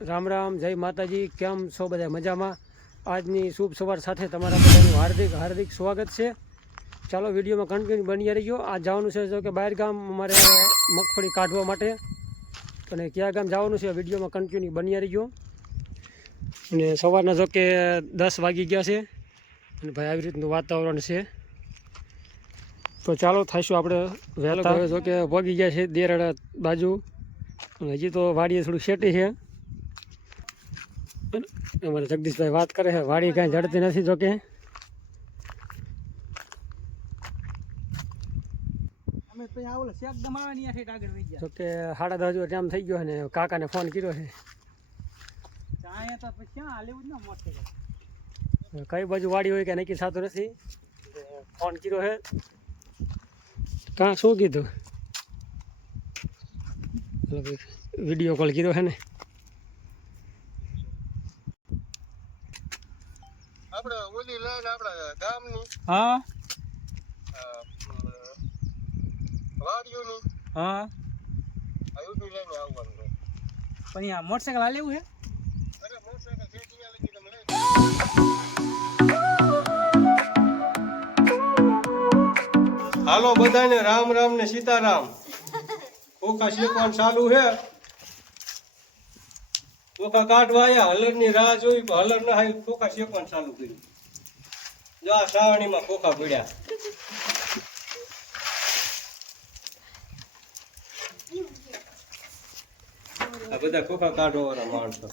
રામ રામ જય માતાજી કેમ છો બધા મજામાં? આજની શુભ સવાર સાથે તમારા બધાનું હાર્દિક હાર્દિક સ્વાગત છે. ચાલો વિડીયોમાં કન્ટિન્યુ બની રહીજો આ જવાનું છે જો કે બહાર ગામ અમારે મગફળી કાઢવા માટે. અને કયા ગામ જવાનું છે વિડીયોમાં કન્ટિન્યુ બની રહીજો અને સવારના જો કે દસ વાગી ગયા છે. અને ભાઈ આવી રીતનું વાતાવરણ છે. તો ચાલો થઈશું આપણે વહેલા. જો કે પગી ગયા છે દેરડ બાજુ. અને હજી તો વાડીએ થોડું શેટી છે. અમારે જગદીશભાઈ વાત કરે છે વાડી કાંઈ જડતી નથી જોકે અમે તો ઓલો શેક દમાવાની આ આગળ વહી ગયા. જો કે સાડા દસ જેવો ટાઈમ થઈ ગયો અને કાકાને ફોન કર્યો છે. કઈ બાજુ વાડી હોય કે નક્કી થતું નથી. ફોન કર્યો છે. કાં શું કીધું? વીડિયો કોલ કર્યો છે ને. આપણે ઓલી લાઈન આપણા ગામની હા. વાડીઓની હા. આયુબી લાઈન આવવાનું છે. પણ અહીંયા મોટરસાઇકલ હાલેવું છે? અરે મોટરસાઇકલ છે ત્યાં લગી તમે હાલો બધાને રામ રામ ને સીતારામ. ઓકા શેકવાનું ચાલુ છે. ઓખા કાઢવા આયા હલરની રાહ જોઈ હલર ના આવી ખોખા શેકવાનું ચાલુ કર્યું. જો આ શ્રાવણીમાં ખોખા પડ્યા. આ બધા ખોખા કાઢવા વાળા માણસો.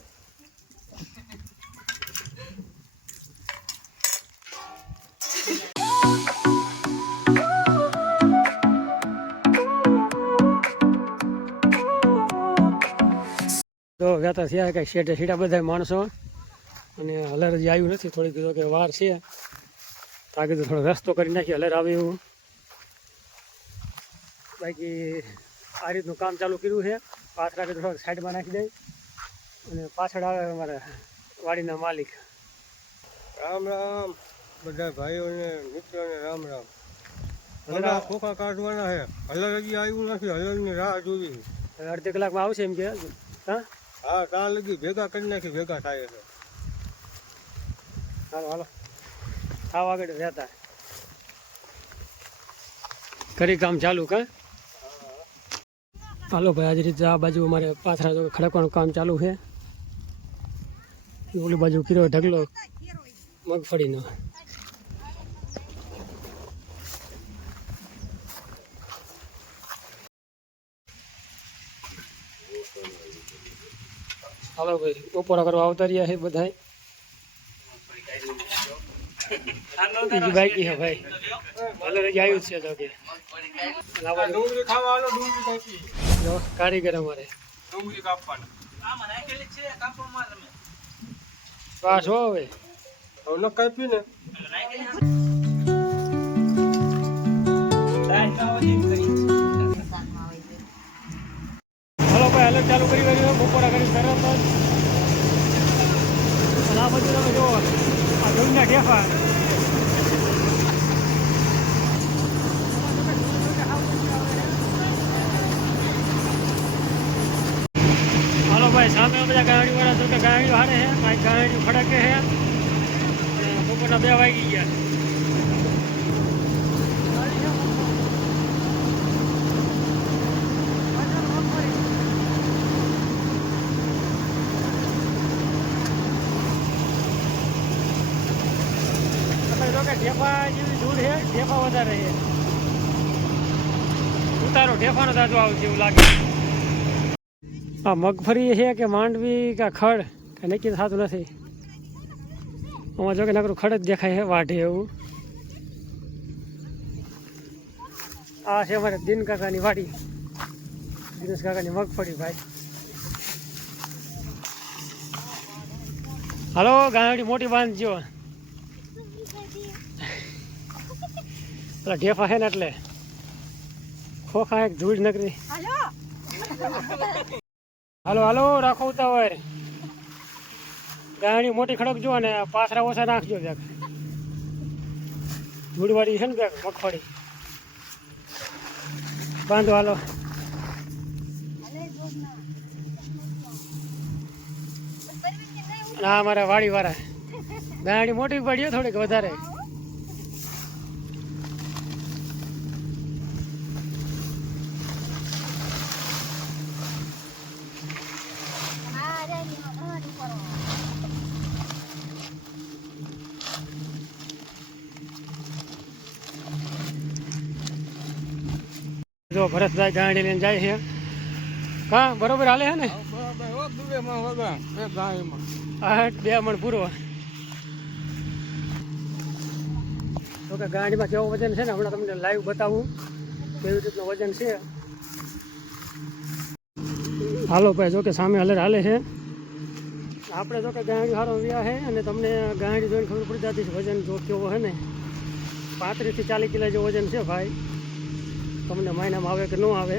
તો વહેતા થયા કાંઈ શેઠે શેઠા બધા માણસો. અને હલર હજી આવ્યું નથી થોડીક કીધું કે વાર છે. તો કીધું થોડો રસ્તો કરી નાખીએ હલર આવે એવું. બાકી આ રીતનું કામ ચાલુ કર્યું છે. પાછળ કીધું થોડોક સાઈડમાં નાખી દઈ અને પાછળ આવે અમારા વાડીના માલિક. રામ રામ. બધા ભાઈઓને મિત્રોને રામ રામ. બધા ખોખા કાઢવાના છે. હલર હજી આવ્યું નથી હલરની રાહ જોવી. અડધી કલાકમાં આવશે એમ કે? હા? હા ત્યાં લગી ભેગા કરી નાખી ભેગા થાય છે. હાલો હાલો. આવ આગળ રહેતા. કરી કામ ચાલુ કા? હાલો ભાઈ આજ રીતે આ બાજુ અમારે પાથરા જો ખડકવાનું કામ ચાલુ છે. ઓલી બાજુ કર્યો ઢગલો મગફળીનો. હાલો ભાઈ બપોરા કરવા આવતા રહ્યા છે બધા બીજી બાઈકી છે ભાઈ. ભલે રજા આવ્યું છે તો કે. કારીગર અમારે. પાસ હો હવે કાપી ને. કરી હાલત ચાલુ કરી રહ્યું બપોરા કરી તરત જ અને આ બધું તમે જુઓ આ દૂધના ઢેફા. હાલો ભાઈ, સામે બધા ગાડી વાળા તો કે ગાડીઓ હારે છે ભાઈ ગાડીઓ ખડકે છે. બપોરના બે વાગી ગયા. ઢેફા જેવી દૂર છે, ઢેફા વધારે છે. ઉતારો, ઢેફાનો તાજો આવશે એવું લાગે. આ મગફળી છે કે માંડવી કે ખડ, કે નક્કી થતું નથી. આમાં જો કે નકરું ખડ જ દેખાય છે, વાઢે એવું. આ છે અમારે દિન કાકાની વાડી. દિનેશ કાકાની મગફળી, ભાઈ. હાલો ગાડી મોટી બાંધજો પેલા ઢેફા છે ને એટલે. ખોખા એક ધૂળ નકરી. હાલો. હાલો રાખો ઉતાવળ. ગાયણી મોટી ખડક જો ને પાથરા ઓછા નાખજો જરાક. ધૂળવાળી છે ને જરાક મગફળી. બાંધો હાલો. ના અમારા વાડી વાળા ગાયણી મોટી પડી થોડીક વધારે. જો ભરતભાઈ ગાડી લઈને જાય છે. હા બરોબર હાલે છે ને? બે મણ પૂરો. તો કે ગાડીમાં કેવું વજન છે ને હમણાં તમને લાઈવ બતાવું. કેવી રીતનું વજન છે. હાલો ભાઈ જો કે સામે હલર હાલે છે. આપણે જો કે ગાંડી સારો વ્યા છે અને તમને ગાંડી જોઈને ખબર પડી જતી વજન જો કેવો છે ને. પાંત્રીસથી ચાલીસ કિલો જેવો વજન છે ભાઈ. તમને મહિનામાં આવે કે ન આવે.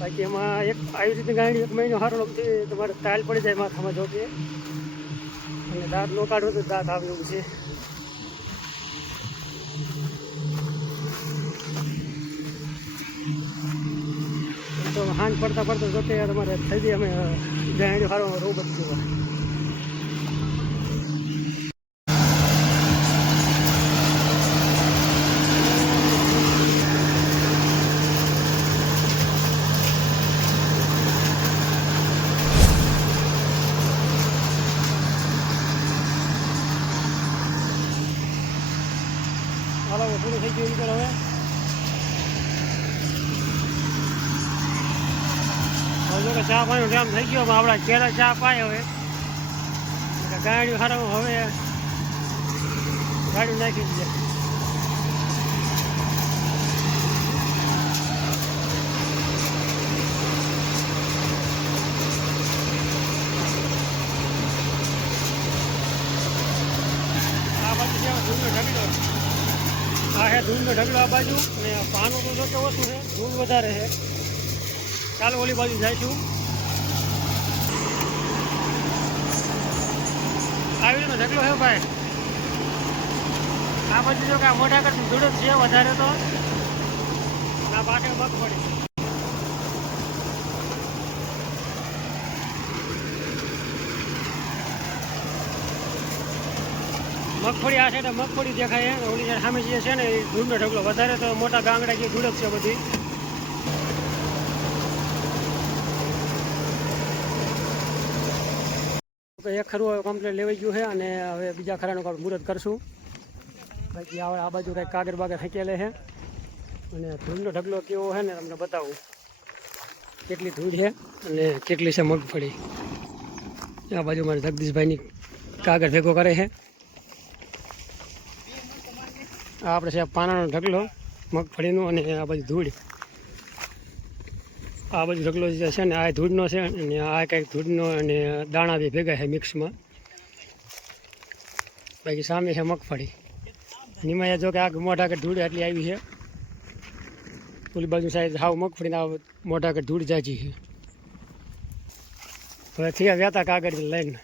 બાકી એમાં એક આવી રીતે ગાડી, એક મહિનો સારો લગતી તમારે તાલ પડી જાય માથામાં જો કે. અને દાંત ન કાઢવો તો દાંત આવે એવું છે. તો હાંજ પડતા પડતા જો કે તમારે થઈ જાય અમે ગાડી સારો રોગ જ જોવા હાલો હવે પૂરું થઈ ગયું નીકળ હવે ચા પાણી ટાઈમ થઈ ગયો, પણ આપણા ચહેરા ચા પાય હવે. એટલે ગાડી હારો હવે ગાડી નાખી દીધે. આ છે ધૂળનો ઢગલો. આ બાજુ. અને પાનું તો જો કે ઓછું છે, ધૂળ વધારે છે. ચાલો ઓલી બાજુ જઈશું આવી રીતનો ઢગલો છે ભાઈ? આ બાજુ જો કે આ મોટા કરતી ધૂળ છે વધારે તો. આ આ પાટે મગફળી મગફળી આ સાઈડે મગફળી દેખાય છે. ઓલી સામે જે છે ને એ ધૂળનો ઢગલો વધારે તો મોટા ગાંગડા જે ધૂળક છે બધી. એક ખરું હવે કમ્પ્લેટ લેવાઈ ગયું છે અને હવે બીજા ખરાનું કાંઈ મુહૂર્ત કરશું. બાકી આ આ બાજુ કાંઈક કાગળ બાગળ ફેંકેલે છે. અને ધૂળનો ઢગલો કેવો છે ને તમને બતાવું. કેટલી ધૂળ છે અને કેટલી છે મગફળી. આ બાજુ મારે જગદીશભાઈની કાગળ ભેગો કરે છે. આ આપણે છે પાનાનો ઢગલો, મગફળીનો અને આ બાજુ ધૂળ. આ બધું ઢગલો જે છે ને, આ ધૂળનો છે અને આ કંઈક ધૂળનો અને દાણા બી ભેગા છે મિક્સમાં. બાકી સામે છે મગફળી. નિમાયા જો કે આ મોઢા કે ધૂળ એટલી આવી છે. ઓલી બાજુ સાઈડ હાવ મગફળીના મોઢા કે ધૂળ જાજી છે. હવે થયા વ્યાતા કાગળ લઈને.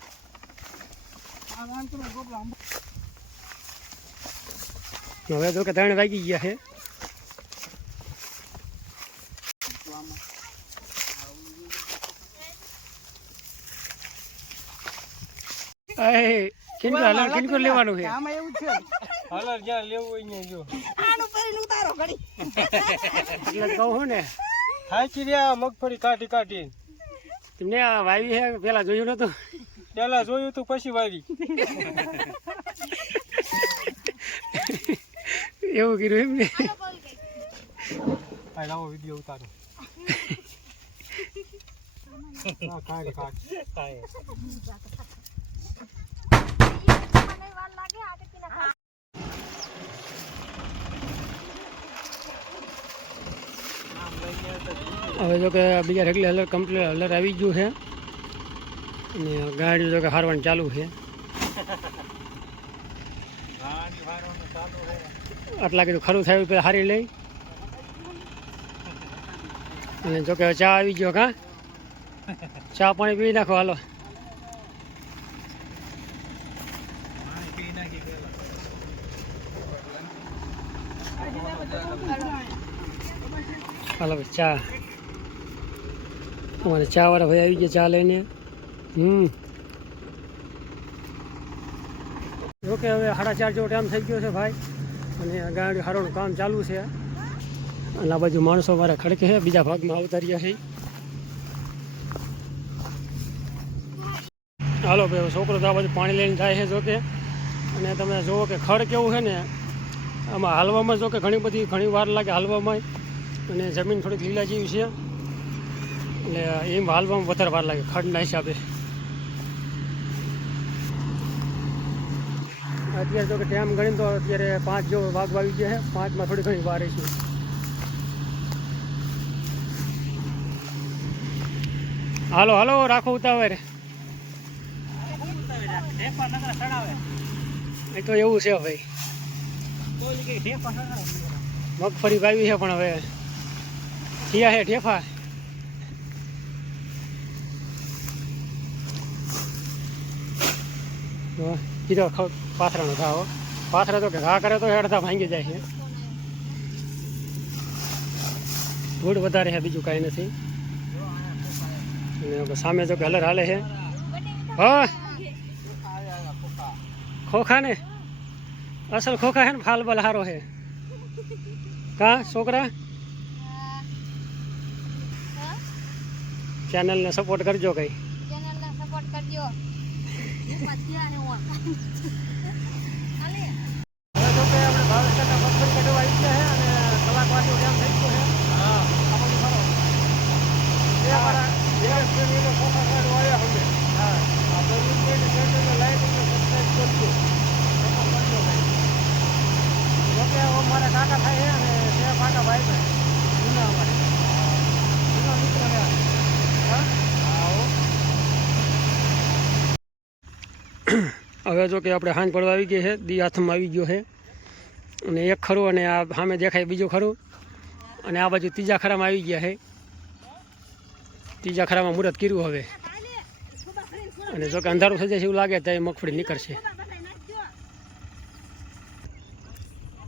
હવે જો કે ત્રણ વાગી ગયા છે. એ કિનકો હાલ કિનકો લેવાનું છે? આમાં એવું છે. હાલર જ્યાં લેવું હોય ને જો. એટલે કહું ને. હાચી રહ્યા મગફળી કાઢી કાઢી તમને આ વાવી છે પેલા જોયું નતું? પેલા જોયું તું પછી વાવી. એવું કર્યું એમ ને લાવો વીડિયો ઉતારો. હા, કાઢ કાઢ. હવે જો કે બીજા રેગલી હલર કમ્પ્લીટ હલર આવી ગયું છે. અને ગાડી જો કે હારવાનું ચાલુ છે. આટલા કીધું ખરું થયું પેલા હારી લઈ. અને જો કે ચા આવી ગયો કા? ચા પાણી પી નાખો હાલો. હાલો ચા. અમારે ચા વાળા ભાઈ આવી ગયા ચા લઈને. હમ. જોકે હવે સાડા ચાર જેવો ટાઈમ થઈ ગયો છે ભાઈ. અને ગાડી હારોનું કામ ચાલુ છે. અને આ બાજુ માણસો મારે ખડકે છે, બીજા ભાગમાં આવતા રહ્યા છે. હાલો ભાઈ છોકરો તો આ બાજુ પાણી લઈને જાય છે જોકે. અને તમે જુઓ કે ખડ કેવું છે ને, આમાં હાલવામાં જોકે ઘણી બધી, ઘણી વાર લાગે હાલવામાં. અને જમીન થોડીક લીલા જેવી છે. એટલે એમ હાલવામાં વધારે વાર લાગે ખંડના હિસાબે. અત્યારે જો કે ટાઈમ ગણી તો અત્યારે પાંચ જો વાઘ વાગી ગયા છે. પાંચમાં થોડી ઘણી વાર છે. હાલો હાલો, રાખો ઉતાવળ. એ તો એવું છે ભાઈ તો મગફળી વાવી છે પણ હવે. થયા છે ઠેફા. જો, કીધો ખ- પાથરાનો ઘા હો પાથરા તો કે ઘા કરે તો અડધા ભાંગી જાય છે ધૂળ વધારે છે બીજું કાંઈ નથી અને હવે સામે જો કે હલર હાલે છે હા ખોખા ને અસલ ખોખા છે ને ફાલ બલ હારો છે કા છોકરા ચેનલને સપોર્ટ કરજો કઈ ચેનલને સપોર્ટ કરજો એમાં થયા ને હું હાલે હવે જો કે આપણે ભાવેશના મગફળી કાઢવા આવી ગયા છે અને કલાક વાગ્યો ટાઈમ થઈ ગયો છે હા આ બધું ખરો બે અમારા બે પ્રેમીનો ખોખા કાઢવા આવ્યા અમે હા આ પ્રવીણભાઈને ચેનલને લાઈક અને સબસ્ક્રાઈબ કરજો સપોર્ટ કરજો ભાઈ જો કે હવે મારા કાકા થાય છે અને બે કાકા ભાઈ છે જૂના અમારે જૂના મિત્ર છે હા આવો હવે જો કે આપણે હાંજ પડવા આવી ગઈ છે, દી હાથમાં આવી ગયો છે. અને એક ખરું અને આ સામે દેખાય બીજું ખરું. અને આ બાજુ ત્રીજા ખરામાં આવી ગયા છે. ત્રીજા ખરામાં મુહૂર્ત કર્યું હવે. અને જો કે અંધારું થઈ જશે એવું લાગે તો એ મગફળી નીકળશે.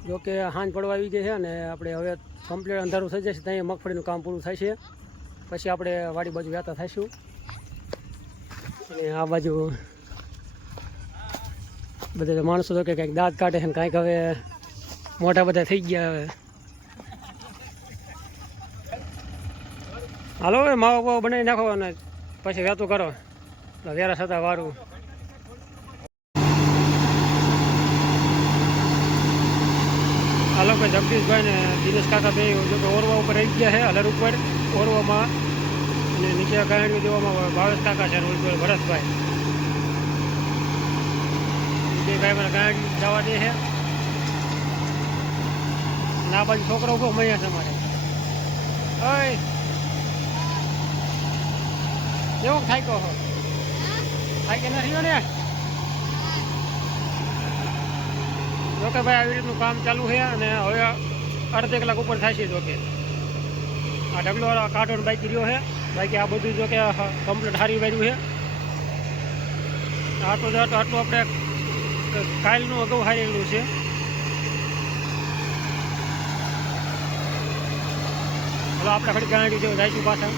જો કે હાંજ પડવા આવી ગઈ છે અને આપણે હવે કમ્પ્લીટ અંધારું થઈ જશે ત્યાં મગફળીનું કામ પૂરું થાય છે. પછી આપણે વાડી બાજુ વ્યાતા થઈશું. અને આ બાજુ બધા માણસો તો કે કંઈક દાંત કાઢે છે ને કાંઈક હવે મોટા બધા થઈ ગયા હવે. હાલો હવે, માવો બાવો બનાવી નાખો અને પછી વેતું કરો. વેરા થતા વારું. હાલો ભાઈ, જગદીશભાઈ ને દિનેશ કાકા બે જો કે ઓરવા ઉપર આવી ગયા છે, હલર ઉપર, ઓરવામાં. અને નીચે ગાયણી દેવામાં ભાવેશ કાકા છે અને ભરતભાઈ. બે છે. ના બાજુ છોકરો ઊભો મૈયા તમારે. ઓય. થાય કહો? થાય કે નથી ને? જોકે ભાઈ આવી રીતનું કામ ચાલુ છે અને હવે અડધે કલાક ઉપર થાય છે જોકે આ ઢગલો કાઢોને બાઈક રહ્યો છે. બાકી આ બધું જોકે કમ્પ્લીટ હારી વાર્યું છે. આટલું આટલું આપણે કાલનું અગાઉ હારેલું છે. હલો આપણે ઘડી ગાંડી જેવું જઈશું પાછા